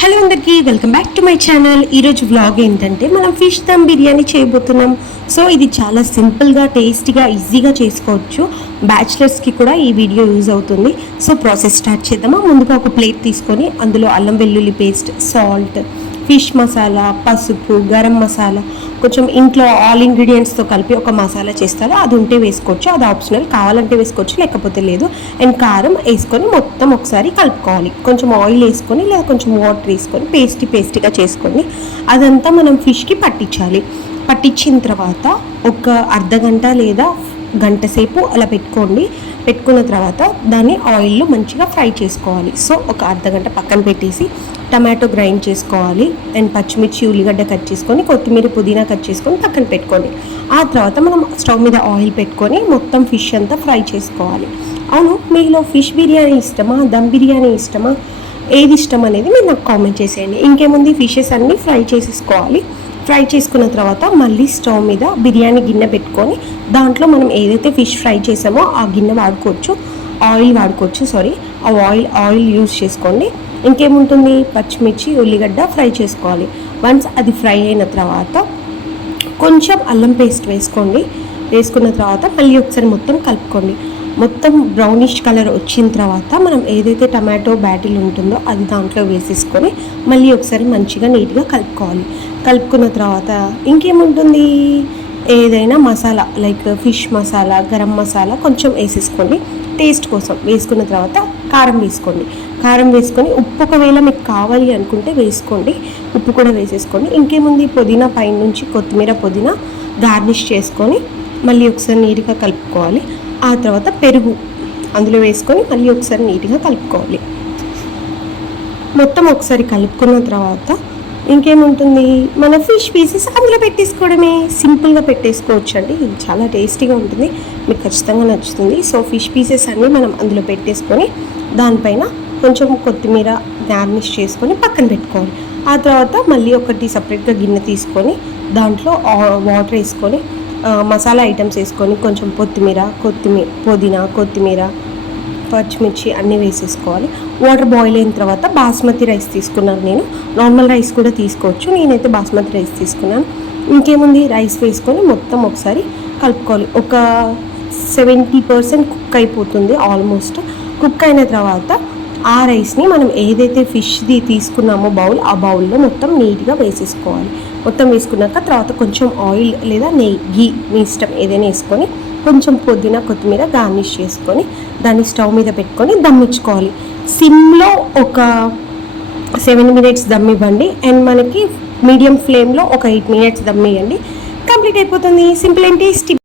Hello అందరికీ welcome back to my channel. ఈరోజు vlog ఏంటంటే మనం ఫిష్ దమ్ బిర్యానీ చేయబోతున్నాం. సో ఇది చాలా సింపుల్గా, టేస్టీగా, ఈజీగా చేసుకోవచ్చు. బ్యాచిలర్స్కి కూడా ఈ వీడియో యూజ్ అవుతుంది. సో ప్రాసెస్ స్టార్ట్ చేద్దామా. ముందుగా ఒక ప్లేట్ తీసుకొని అందులో అల్లం వెల్లుల్లి పేస్ట్, సాల్ట్, ఫిష్ మసాలా, పసుపు, గరం మసాలా, కొంచెం ఇంట్లో ఆల్ ఇంగ్రీడియంట్స్తో కలిపి ఒక మసాలా చేస్తారు. అది ఉంటే వేసుకోవచ్చు, అది ఆప్షనల్. కావాలంటే వేసుకోవచ్చు, లేకపోతే లేదు. అండ్ కారం వేసుకొని మొత్తం ఒకసారి కలుపుకోవాలి. కొంచెం ఆయిల్ వేసుకొని లేదా కొంచెం వాటర్ వేసుకొని పేస్టీగా చేసుకొని అదంతా మనం ఫిష్కి పట్టించాలి. పట్టించిన తర్వాత ఒక అర్ధగంట లేదా గంట సేపు అలా పెట్టుకోండి. పెట్టుకున్న తర్వాత దాన్ని ఆయిల్లో మంచిగా ఫ్రై చేసుకోవాలి. సో ఒక అర్ధగంట పక్కన పెట్టేసి టమాటో గ్రైండ్ చేసుకోవాలి. అండ్ పచ్చిమిర్చి, ఉల్లిగడ్డ కట్ చేసుకొని, కొత్తిమీర, పుదీనా కట్ చేసుకొని పక్కన పెట్టుకోండి. ఆ తర్వాత మనం స్టవ్ మీద ఆయిల్ పెట్టుకొని మొత్తం ఫిష్ అంతా ఫ్రై చేసుకోవాలి. అవును, మీలో ఫిష్ బిర్యానీ ఇష్టమా, దమ్ బిర్యానీ ఇష్టమా, ఏది ఇష్టం అనేది మీరు నాకు కామెంట్ చేసేయండి. ఇంకేముంది, ఫిషెస్ అన్నీ ఫ్రై చేసేసుకోవాలి. ఫ్రై చేసుకున్న తర్వాత మళ్ళీ స్టవ్ మీద బిర్యానీ గిన్నె పెట్టుకొని దాంట్లో మనం ఏదైతే ఫిష్ ఫ్రై చేసామో ఆ గిన్నె వాడుకోవచ్చు, ఆ ఆయిల్ యూజ్ చేసుకోండి. ఇంకేముంటుంది, పచ్చిమిర్చి, ఉల్లిగడ్డ ఫ్రై చేసుకోవాలి. వన్స్ అది ఫ్రై అయిన తర్వాత కొంచెం అల్లం పేస్ట్ వేసుకోండి. వేసుకున్న తర్వాత మళ్ళీ ఒకసారి మొత్తం కలుపుకోండి. మొత్తం బ్రౌనిష్ కలర్ వచ్చిన తర్వాత మనం ఏదైతే టమాటో బ్యాటిల్ ఉంటుందో అది దాంట్లో వేసేసుకొని మళ్ళీ ఒకసారి మంచిగా నీట్గా కలుపుకోవాలి. కలుపుకున్న తర్వాత ఇంకేముంటుంది, ఏదైనా మసాలా లైక్ ఫిష్ మసాలా, గరం మసాలా కొంచెం వేసేసుకోండి టేస్ట్ కోసం. వేసుకున్న తర్వాత కారం వేసుకొని ఉప్పు ఒకవేళ మీకు కావాలి అనుకుంటే వేసుకోండి, ఉప్పు కూడా వేసేసుకోండి. ఇంకేముంది, పుదీనా పైనుంచి కొత్తిమీర, పుదీనా గార్నిష్ చేసుకొని మళ్ళీ ఒకసారి నీట్గా కలుపుకోవాలి. ఆ తర్వాత పెరుగు అందులో వేసుకొని మళ్ళీ ఒకసారి నీట్గా కలుపుకోవాలి. మొత్తం ఒకసారి కలుపుకున్న తర్వాత ఇంకేముంటుంది, మన ఫిష్ పీసెస్ అందులో పెట్టేసుకోవడమే. సింపుల్గా పెట్టేసుకోవచ్చు అండి. ఇది చాలా టేస్టీగా ఉంటుంది, మీకు ఖచ్చితంగా నచ్చుతుంది. సో ఫిష్ పీసెస్ అన్నీ మనం అందులో పెట్టేసుకొని దానిపైన కొంచెం కొత్తిమీర గార్నిష్ చేసుకొని పక్కన పెట్టుకోవాలి. ఆ తర్వాత మళ్ళీ ఒకటి సపరేట్గా గిన్నె తీసుకొని దాంట్లో వాటర్ వేసుకొని మసాలా ఐటమ్స్ వేసుకొని కొంచెం పుదీనా, కొత్తిమీర, పచ్చిమిర్చి అన్నీ వేసేసుకోవాలి. వాటర్ బాయిల్ అయిన తర్వాత బాస్మతి రైస్ తీసుకున్నాను నేను. నార్మల్ రైస్ కూడా తీసుకోవచ్చు, నేనైతే బాస్మతి రైస్ తీసుకున్నాను. ఇంకేముంది, రైస్ వేసుకొని మొత్తం ఒకసారి కలుపుకోవాలి. ఒక 70% కుక్ అయిపోతుంది ఆల్మోస్ట్. కుక్ అయిన తర్వాత ఆ రైస్ని మనం ఏదైతే ఫిష్ది తీసుకున్నామో ఆ బౌల్లో మొత్తం నీట్గా వేసేసుకోవాలి. మొత్తం వేసుకున్నాక తర్వాత కొంచెం ఆయిల్ లేదా నెయ్యి, మీ ఇష్టం ఏదైనా వేసుకొని కొంచెం పుదీనా, కొత్తిమీర గార్నిష్ చేసుకొని దాన్ని స్టవ్ మీద పెట్టుకొని దమ్మించుకోవాలి. సిమ్లో ఒక 7 minutes దమ్ ఇవ్వండి. అండ్ మనకి మీడియం ఫ్లేమ్లో ఒక 8 minutes దమ్ ఇవ్వండి. కంప్లీట్ అయిపోతుంది. Simple and tasty.